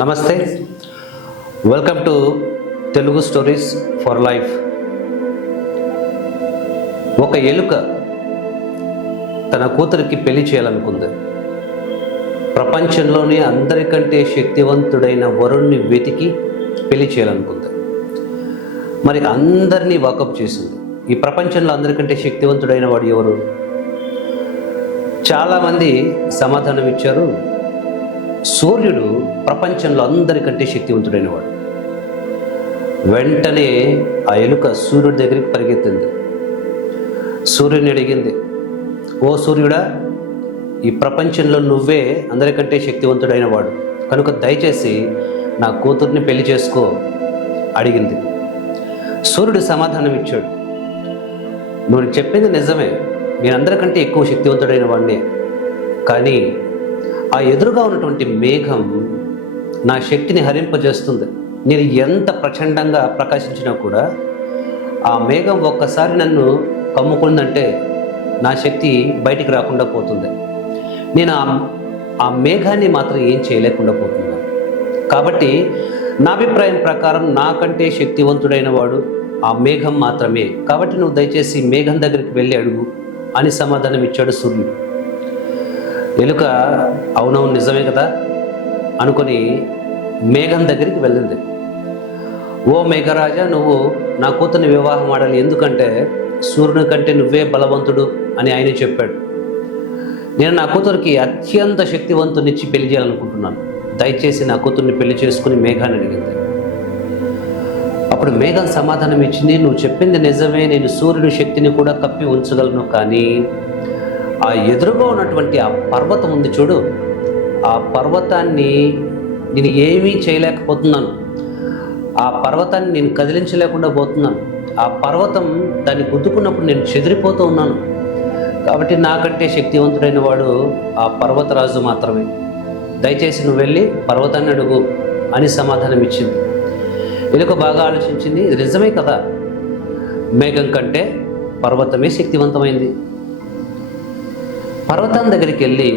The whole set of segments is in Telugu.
నమస్తే, welcome to Telugu stories for life. ఒక ఎలుక తన కూతురికి పెళ్లి చేయాలనుకుంది. ప్రపంచంలోనే అందరికంటే శక్తివంతుడైన వరుణ్ణి వెతికి పెళ్లి చేయాలనుకుంది. మరి అందరినీ వాకప్ చేసింది. ఈ ప్రపంచంలో అందరికంటే శక్తివంతుడైన వాడు ఎవరు? చాలామంది సమాధానం ఇచ్చారు, సూర్యుడు ప్రపంచంలో అందరికంటే శక్తివంతుడైన వాడు. వెంటనే ఆ ఎలుక సూర్యుడి దగ్గరికి పరిగెత్తింది. సూర్యుని అడిగింది, ఓ సూర్యుడా, ఈ ప్రపంచంలో నువ్వే అందరికంటే శక్తివంతుడైన వాడు, కనుక దయచేసి నా కూతుర్ని పెళ్లి చేసుకో అడిగింది. సూర్యుడు సమాధానం ఇచ్చాడు, నువ్వు చెప్పింది నిజమే, నేను అందరికంటే ఎక్కువ శక్తివంతుడైన వాడినే, కానీ ఆ ఎదురుగా ఉన్నటువంటి మేఘం నా శక్తిని హరింపజేస్తుంది. నేను ఎంత ప్రచండంగా ప్రకాశించినా కూడా ఆ మేఘం ఒక్కసారి నన్ను కమ్ముకుందంటే నా శక్తి బయటికి రాకుండా పోతుంది. నేను ఆ మేఘాన్ని మాత్రం ఏం చేయలేకుండా పోతున్నాను. కాబట్టి నా అభిప్రాయం ప్రకారం నాకంటే శక్తివంతుడైన వాడు ఆ మేఘం మాత్రమే. కాబట్టి నువ్వు దయచేసి మేఘం దగ్గరికి వెళ్ళి అడుగు అని సమాధానం ఇచ్చాడు సూర్యుడు. ఎలుక అవునవును నిజమే కదా అనుకొని మేఘం దగ్గరికి వెళ్ళింది. ఓ మేఘరాజా, నువ్వు నా కూతుర్ని వివాహం ఆడాలి, ఎందుకంటే సూర్యుని కంటే నువ్వే బలవంతుడు అని ఆయన చెప్పాడు. నేను నా కూతురికి అత్యంత శక్తివంతునిచ్చి పెళ్లి చేయాలనుకుంటున్నాను, దయచేసి నా కూతుర్ని పెళ్లి చేసుకుని మేఘాన్ని అడిగింది. అప్పుడు మేఘం సమాధానం ఇచ్చింది, నువ్వు చెప్పింది నిజమే, నేను సూర్యుడి శక్తిని కూడా కప్పి ఉంచగలను, కానీ ఆ ఎదురుగా ఉన్నటువంటి ఆ పర్వతం ఉంది చూడు, ఆ పర్వతాన్ని నేను ఏమీ చేయలేకపోతున్నాను. ఆ పర్వతాన్ని నేను కదిలించలేకుండా పోతున్నాను. ఆ పర్వతం దాన్ని గుద్దుకున్నప్పుడు నేను చెదిరిపోతూ ఉన్నాను. కాబట్టి నాకంటే శక్తివంతుడైన వాడు ఆ పర్వతరాజు మాత్రమే. దయచేసి నువ్వు వెళ్ళి పర్వతాన్ని అడుగు అని సమాధానం ఇచ్చింది. ఎలుక బాగా ఆలోచించింది, ఇది నిజమే కదా, మేఘం కంటే పర్వతమే శక్తివంతమైంది. పర్వతం దగ్గరికి వెళ్ళి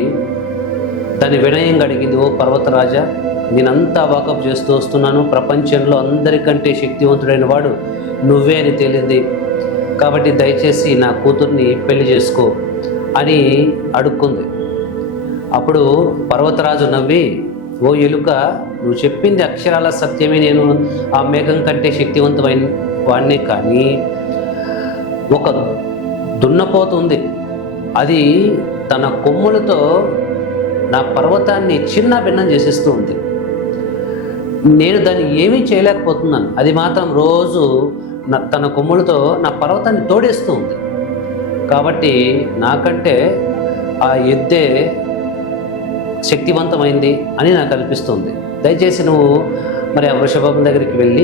దాన్ని వినయంగా అడిగింది, ఓ పర్వతరాజా, నేనంతా వాకప్ చేస్తూ వస్తున్నాను, ప్రపంచంలో అందరికంటే శక్తివంతుడైన వాడు నువ్వే అని తేలింది, కాబట్టి దయచేసి నా కూతుర్ని పెళ్లి చేసుకో అని అడుక్కుంది. అప్పుడు పర్వతరాజు నవ్వి, ఓ ఎలుక, నువ్వు చెప్పింది అక్షరాల సత్యమే, నేను ఆ మేఘం కంటే శక్తివంతమైన వాడినే, కానీ ఒక దున్నపోతు ఉంది, అది తన కొమ్ములతో నా పర్వతాన్ని చిన్న భిన్నం చేసేస్తూ ఉంది. నేను దాన్ని ఏమీ చేయలేకపోతున్నాను. అది మాత్రం రోజు తన కొమ్ములతో నా పర్వతాన్ని తోడేస్తూ ఉంది. కాబట్టి నాకంటే ఆ ఎద్దే శక్తివంతమైంది అని నాకు అనిపిస్తుంది. దయచేసి నువ్వు మరి ఆ వృషభం దగ్గరికి వెళ్ళి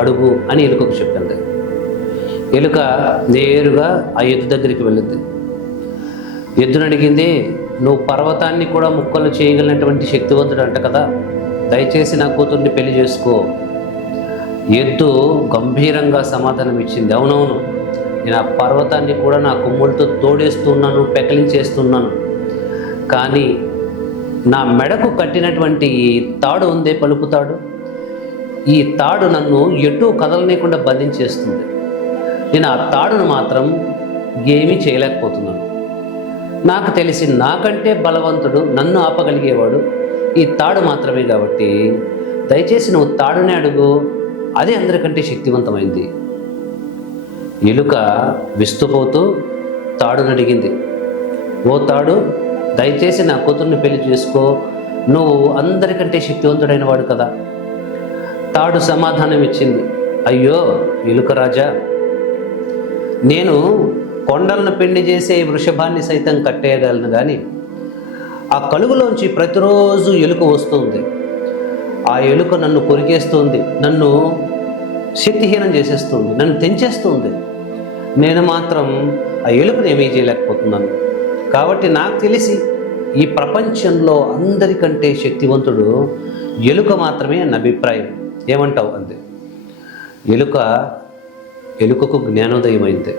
అడుగు అని ఎలుకకు చెప్పింది. ఎలుక నేరుగా ఆ ఎద్దు దగ్గరికి వెళ్ళింది. ఎద్దును అడిగింది, నువ్వు పర్వతాన్ని కూడా ముక్కలు చేయగలిగినటువంటి శక్తివంతుడు అంట కదా, దయచేసి నా కూతుర్ని పెళ్లి చేసుకో. ఎద్దు గంభీరంగా సమాధానం ఇచ్చింది, అవునవును, నేను ఆ పర్వతాన్ని కూడా నా కొమ్ములతో తోడేస్తున్నాను, పెకలించేస్తున్నాను, కానీ నా మెడకు కట్టినటువంటి ఈ తాడు ఉందే, పలుపు తాడు, ఈ తాడు నన్ను ఎటూ కదలనీయకుండా బంధించేస్తుంది. నేను ఆ తాడును మాత్రం ఏమీ చేయలేకపోతున్నాను. నాకు తెలిసి నాకంటే బలవంతుడు, నన్ను ఆపగలిగేవాడు ఈ తాడు మాత్రమే, కాబట్టి దయచేసి నువ్వు తాడునే అడుగు, అదే అందరికంటే శక్తివంతమైంది. ఎలుక విస్తుపోతూ తాడును అడిగింది, ఓ తాడు, దయచేసి నా కూతుర్ని పెళ్లి చేసుకో, నువ్వు అందరికంటే శక్తివంతుడైన వాడు కదా. తాడు సమాధానం ఇచ్చింది, అయ్యో ఎలుక రాజా, నేను కొండలను పిండి చేసే వృషభాన్ని సైతం కట్టేయగలను, కానీ ఆ కలుగులోంచి ప్రతిరోజు ఎలుక వస్తుంది. ఆ ఎలుక నన్ను కొరికేస్తుంది, నన్ను శక్తిహీనం చేసేస్తుంది, నన్ను తెంచేస్తుంది. నేను మాత్రం ఆ ఎలుకను ఏమీ చేయలేకపోతున్నాను. కాబట్టి నాకు తెలిసి ఈ ప్రపంచంలో అందరికంటే శక్తివంతుడు ఎలుక మాత్రమే అన్న అభిప్రాయం. ఏమంటావు అంది. ఎలుకకు జ్ఞానోదయమైంది.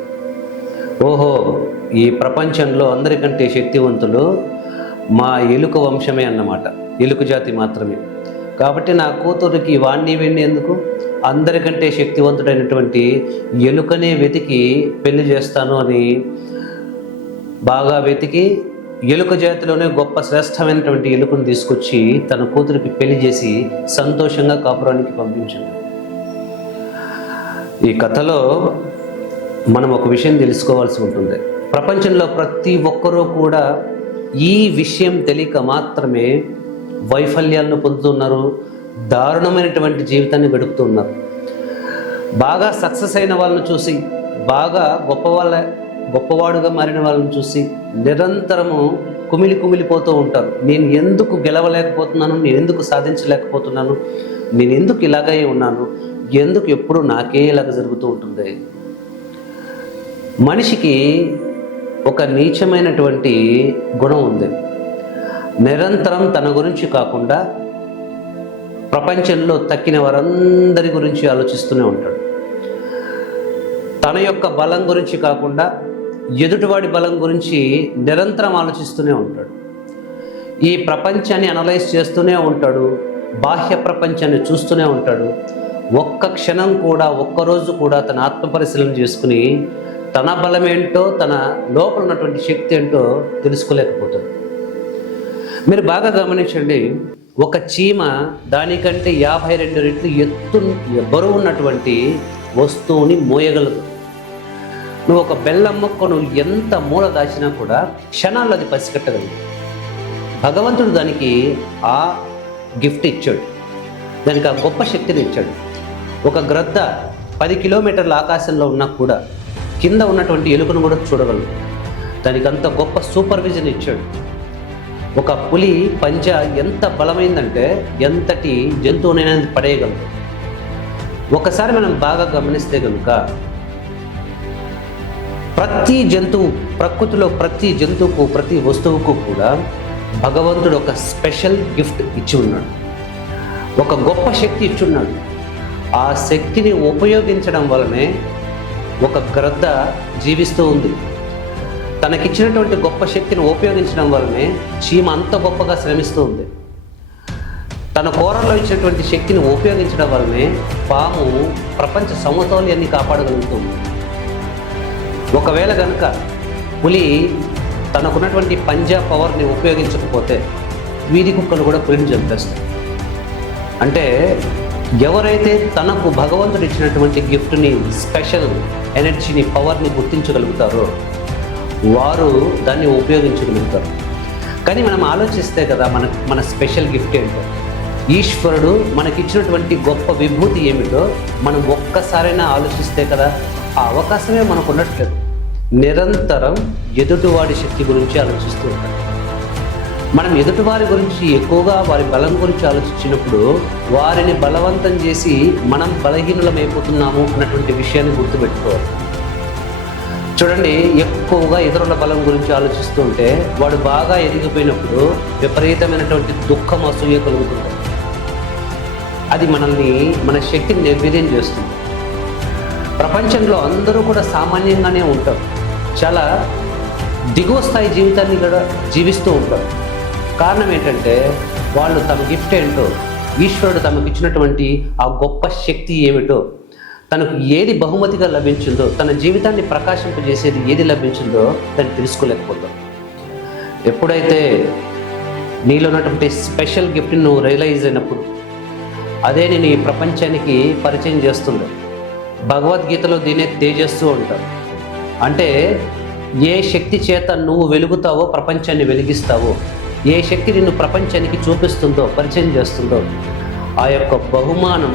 ఓహో, ఈ ప్రపంచంలో అందరికంటే శక్తివంతులు మా ఎలుక వంశమే అన్నమాట, ఎలుక జాతి మాత్రమే. కాబట్టి నా కూతురికి వాణ్ణి వీణ్ణి ఎందుకు, అందరికంటే శక్తివంతుడైనటువంటి ఎలుకనే వెతికి పెళ్లి చేస్తాను అని బాగా వెతికి ఎలుక జాతిలోనే గొప్ప శ్రేష్టమైనటువంటి ఎలుకను తీసుకొచ్చి తన కూతురికి పెళ్లి చేసి సంతోషంగా కాపురానికి పంపించింది. ఈ కథలో మనం ఒక విషయం తెలుసుకోవాల్సి ఉంటుంది. ప్రపంచంలో ప్రతి ఒక్కరూ కూడా ఈ విషయం తెలియక మాత్రమే వైఫల్యాలను పొందుతున్నారు, దారుణమైనటువంటి జీవితాన్ని గడుపుతున్నారు. బాగా సక్సెస్ అయిన వాళ్ళని చూసి, బాగా గొప్పవాడుగా మారిన వాళ్ళని చూసి నిరంతరము కుమిలిపోతూ ఉంటారు. నేను ఎందుకు గెలవలేకపోతున్నాను, నేను ఎందుకు సాధించలేకపోతున్నాను, నేను ఎందుకు ఇలాగే ఉన్నాను, ఎందుకు ఎప్పుడు నాకే ఇలాగ జరుగుతూ ఉంటుంది. మనిషికి ఒక నీచమైనటువంటి గుణం ఉంది. నిరంతరం తన గురించి కాకుండా ప్రపంచంలో తక్కిన వారందరి గురించి ఆలోచిస్తూనే ఉంటాడు. తన యొక్క బలం గురించి కాకుండా ఎదుటివాడి బలం గురించి నిరంతరం ఆలోచిస్తూనే ఉంటాడు. ఈ ప్రపంచాన్ని అనలైజ్ చేస్తూనే ఉంటాడు, బాహ్య ప్రపంచాన్ని చూస్తూనే ఉంటాడు. ఒక్క క్షణం కూడా, ఒక్కరోజు కూడా తన ఆత్మపరిశీలన చేసుకుని తన బలమేంటో, తన లోపల ఉన్నటువంటి శక్తి ఏంటో తెలుసుకోలేకపోతాడు. మీరు బాగా గమనించండి, ఒక చీమ దానికంటే 52 రెట్లు బరువు ఉన్నటువంటి వస్తువుని మోయగలదు. నువ్వు ఒక బెల్లం మొక్క నువ్వు ఎంత మూల దాచినా కూడా క్షణాల్లో అది పసిగట్టగలదు. భగవంతుడు దానికి ఆ గిఫ్ట్ ఇచ్చాడు, దానికి ఆ గొప్ప శక్తిని ఇచ్చాడు. ఒక గ్రద్ద 10 కిలోమీటర్ల ఆకాశంలో ఉన్నా కూడా కింద ఉన్నటువంటి ఎలుకను కూడా చూడగలదు. దానికి అంత గొప్ప సూపర్విజన్ ఇచ్చాడు. ఒక పులి పంజా ఎంత బలమైందంటే ఎంతటి జంతువునైనా పడేయగలదు. ఒకసారి మనం బాగా గమనిస్తే కనుక ప్రతి జంతువు, ప్రకృతిలో ప్రతి జంతువుకు, ప్రతి వస్తువుకు కూడా భగవంతుడు ఒక స్పెషల్ గిఫ్ట్ ఇచ్చి ఉన్నాడు, ఒక గొప్ప శక్తి ఇచ్చున్నాడు. ఆ శక్తిని ఉపయోగించడం వలనే ఒక గ్రద్ద జీవిస్తూ ఉంది. తనకిచ్చినటువంటి గొప్ప శక్తిని ఉపయోగించడం వలనే చీమ అంత గొప్పగా శ్రమిస్తూ ఉంది. తన కూరల్లో ఇచ్చినటువంటి శక్తిని ఉపయోగించడం వలనే పాము ప్రపంచ సమతౌల్యాన్ని కాపాడగలుగుతుంది. ఒకవేళ కనుక పులి తనకున్నటువంటి పంజా పవర్ని ఉపయోగించకపోతే వీధి కుక్కలు కూడా పులిని చంపేస్తాయి. అంటే ఎవరైతే తనకు భగవంతుడు ఇచ్చినటువంటి గిఫ్ట్ని, స్పెషల్ ఎనర్జీని, పవర్ని గుర్తించగలుగుతారో వారు దాన్ని ఉపయోగించగలుగుతారు. కానీ మనం ఆలోచిస్తే కదా మన స్పెషల్ గిఫ్ట్ ఏంటో, ఈశ్వరుడు మనకిచ్చినటువంటి గొప్ప విభూతి ఏమిటో మనం ఒక్కసారైనా ఆలోచిస్తే కదా ఆ అవకాశమే మనకు ఉన్నట్లేదు. నిరంతరం ఎదుటివాడి శక్తి గురించి ఆలోచిస్తూ ఉంటాం. మనం ఎదుటివారి గురించి ఎక్కువగా వారి బలం గురించి ఆలోచించినప్పుడు వారిని బలవంతం చేసి మనం బలహీనులమైపోతున్నాము అన్నటువంటి విషయాన్ని గుర్తుపెట్టుకోవాలి. చూడండి, ఎక్కువగా ఇతరుల బలం గురించి ఆలోచిస్తూ ఉంటే వాడు బాగా ఎదిగిపోయినప్పుడు విపరీతమైనటువంటి దుఃఖం, అసూయ కలుగుతుంది. అది మన శక్తిని నిర్వీర్యం చేస్తుంది. ప్రపంచంలో అందరూ కూడా సామాన్యంగానే ఉంటారు, చాలా దిగువ స్థాయి జీవితాన్ని కూడా జీవిస్తూ ఉంటారు. కారణం ఏంటంటే వాళ్ళు తమ గిఫ్ట్ ఏంటో, ఈశ్వరుడు తమకు ఇచ్చినటువంటి ఆ గొప్ప శక్తి ఏమిటో, తనకు ఏది బహుమతిగా లభించిందో, తన జీవితాన్ని ప్రకాశింపజేసేది ఏది లభించిందో దాన్ని తెలుసుకోలేకపోతాం. ఎప్పుడైతే నీలో ఉన్నటువంటి స్పెషల్ గిఫ్ట్ని నువ్వు రియలైజ్ అయినప్పుడు అదే నేను ఈ ప్రపంచానికి పరిచయం చేస్తుంది. భగవద్గీతలో దీనే తేజస్సు అంటారు. అంటే ఏ శక్తి చేత నువ్వు వెలుగుతావో, ప్రపంచాన్ని వెలిగిస్తావో, ఏ శక్తి నిన్ను ప్రపంచానికి చూపిస్తుందో, పరిచయం చేస్తుందో, ఆ యొక్క బహుమానం,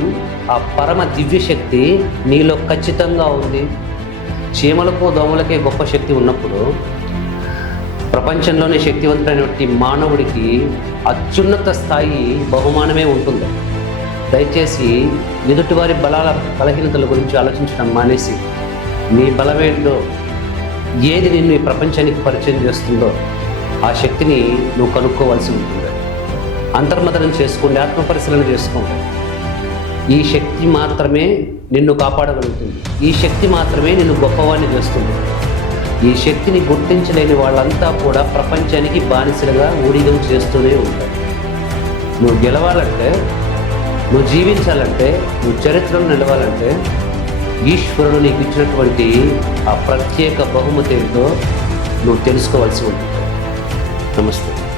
ఆ పరమ దివ్య శక్తి నీలో ఖచ్చితంగా ఉంది. చీమలకు, దోమలకే గొప్ప శక్తి ఉన్నప్పుడు ప్రపంచంలోనే శక్తివంతుడైనటువంటి మానవుడికి అత్యున్నత స్థాయి బహుమానమే ఉంటుంది. దయచేసి ఎదుటివారి బలహీనతల గురించి ఆలోచించడం మానేసి నీ బలమేంటో, ఏది నిన్ను ఈ ప్రపంచానికి పరిచయం చేస్తుందో ఆ శక్తిని నువ్వు కనుక్కోవాల్సి ఉంటుంది. అంతర్మథనం చేసుకోండి, ఆత్మపరిశీలన చేసుకోండి. ఈ శక్తి మాత్రమే నిన్ను కాపాడగలుగుతుంది. ఈ శక్తి మాత్రమే నిన్ను గొప్పవాణ్ణి చేస్తుంది. ఈ శక్తిని గుర్తించలేని వాళ్ళంతా కూడా ప్రపంచానికి బానిసలుగా ఊడిగం చేస్తూనే ఉంటారు. నువ్వు గెలవాలంటే నువ్వు జీవించాలంటే, నువ్వు చరిత్రలో నిలవాలంటే ఈశ్వరుడు నీకు ఇచ్చినటువంటి ఆ ప్రత్యేక బహుమతి ఏంటో నువ్వు తెలుసుకోవాల్సి ఉంటుంది. నమస్తే.